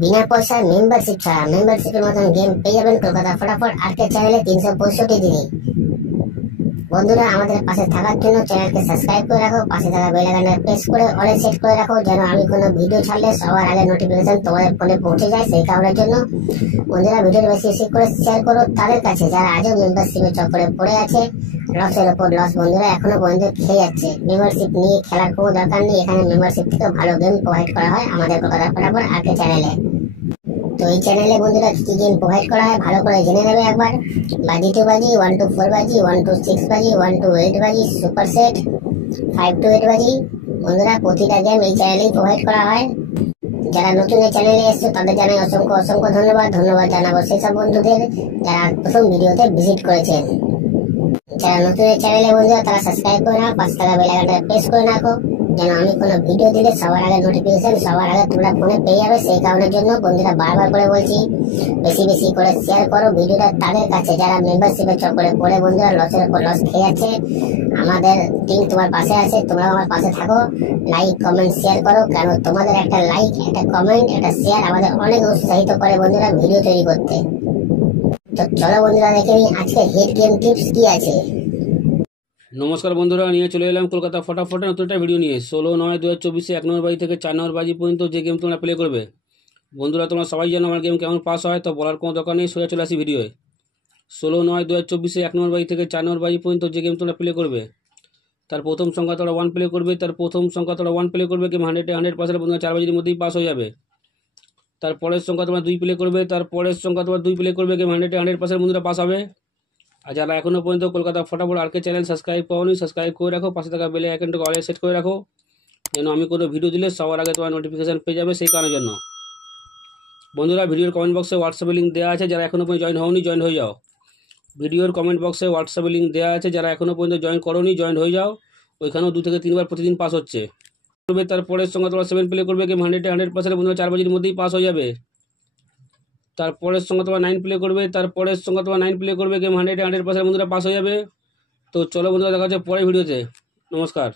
বিনা পয়সায় মেম্বারশিপ ছাড়া মেম্বারশিপের মতন গেম পেয়ে যাবেন কলকাতা ফটাফট আর্কেড চ্যানেলে 365 দিনে। বন্ধুরা, আমাদের পাশে থাকার জন্য চ্যানেলকে সাবস্ক্রাইব করে রাখো, পাশে থাকা বেল আইকনটা প্রেস করে অলে সেট করে রাখো, যেন আমি কোনো ভিডিও ছাড়লে সবার আগে নোটিফিকেশন তোমাদের ফোনে পৌঁছে যায়। সেই কারণের জন্য বন্ধুরা, ভিডিওটি বেশি বেশি করে শেয়ার করো তাদের কাছে যারা আজও মেম্বারশিপের চক্করে পড়ে আছে। লসের ওপর লস বন্ধুরা এখনো পর্যন্ত খেয়ে যাচ্ছে। মেম্বারশিপ নিয়ে খেলার কোনো দরকার নেই, এখানে মেম্বারশিপ থেকে ভালো গেম প্রোভাইড করা হয় আমাদের কলকাতা ফটাফট আর্কেড চ্যানেলে। তো এই চ্যানেলে বন্ধুরা কি গেম প্রোভাইড করা হয় ভালো করে জেনে নেবে একবার। বাজি 2 বাজি, 1 to 4 বাজি, 1 to 6 বাজি, 1 to 8 বাজি, সুপার সেট 5 to 8 বাজি। বন্ধুরা, প্রতিটা গেম এই চ্যানেলেই প্রোভাইড করা হয়। যারা নতুন এই চ্যানেলে এসছে তাদের জানাই অসংখ্য অসংখ্য ধন্যবাদ। ধন্যবাদ জানাবো সেসব বন্ধুদের যারা প্রথম ভিডিওতে ভিজিট করেছেন। যারা নতুন এই চ্যানেলে বন্ধুরা তারা সাবস্ক্রাইব করে নাও, পাশে থাকা বেল আইকনটা প্রেস করে রাখো, যেন আমি কোনো ভিডিও দিলে সবার আগে নোটিফিকেশন সবার আগে তোমরা ফোনে পেয়ে যাবে। সেই কারণের জন্য বন্ধুরা বারবার করে বলছি, বেশি বেশি করে শেয়ার করো ভিডিওটা তাদের কাছে যারা মেম্বারশিপের চক্করে পড়ে বন্ধুরা লসের উপর লস খেয়ে যাচ্ছে। আমাদের টিম তোমার পাশে আছে, তোমরাও আমার পাশে থাকো। লাইক কমেন্ট শেয়ার করো, কারণ তোমাদের একটা লাইক, একটা কমেন্ট, একটা শেয়ার আমাদের অনেক উৎসাহিত করে বন্ধুরা ভিডিও তৈরি করতে। তো চলো বন্ধুরা দেখে নিই আজকে হিট গেম টিপস কি আছে। নমস্কার বন্ধুরা, নিয়ে চলে এলাম কলকাতা ফটাফটে নতুন একটা ভিডিও নিয়ে। 16/9/2024 1 নম্বর বাজি থেকে 4 নম্বর বাজি পর্যন্ত যে গেম তোমরা প্লে করবে। বন্ধুরা, তোমরা সবাই জানো আমার গেম কেমন পাস হয়, তো বলার কোনো দরকার নেই, সোজা চলে আসি ভিডিওয়ে। 16/9/2024 1 নম্বর বাজি থেকে 4 নম্বর বাজি পর্যন্ত যে গেম তোমরা প্লে করবে, তার প্রথম সংখ্যা তোমরা 1 প্লে করবে। তার প্রথম সংখ্যা তোমরা 1 প্লে করবে, গেম 100% বন্ধুরা 4 বাজির মধ্যেই পাস হয়ে যাবে। তারপরের সংখ্যা তোমরা 2 প্লে করবে, তারপরের সংখ্যা তোমরা 2 প্লে করবে, গেম 100% বন্ধুরা পাস হবে। আর যারা এখনো পর্যন্ত কলকাতা ফটাফট আর্কেড চ্যানেল সাবস্ক্রাইব করোনি, সাবস্ক্রাইব করে রাখো, পাশে থাকা বেল আইকনটাকে অলে সেট করে রাখো, যেন আমি কোনো ভিডিও দিলে সবার আগে তোমার নোটিফিকেশন পেয়ে যাবে। সেই কারণের জন্য বন্ধুরা, ভিডিওর কমেন্ট বক্সে হোয়াটসঅ্যাপে লিঙ্ক দেওয়া আছে, যারা এখনো পর্যন্ত জয়েন হওনি জয়েন হয়ে যাও। ভিডিওর কমেন্ট বক্সে হোয়াটসঅ্যাপে লিঙ্ক দেওয়া আছে, যারা এখনো পর্যন্ত জয়েন করোনি জয়েন হয়ে যাও। ওইখানেও 2 থেকে 3 বার প্রতিদিন পাস হচ্ছে। তারপরের সঙ্গে তোমরা 7 প্লে করবে, গেম 100% বন্ধুরা 4 বাজির মধ্যেই পাস হয়ে যাবে। তারপরের সঙ্গে তোমরা 9 প্লে করবে, তারপরের সঙ্গে তোমরা 9 প্লে করবে, গেম 100% বন্ধুরা পাস হয়ে যাবে। তো চলো বন্ধুরা, দেখা হচ্ছে পরের ভিডিওতে। নমস্কার।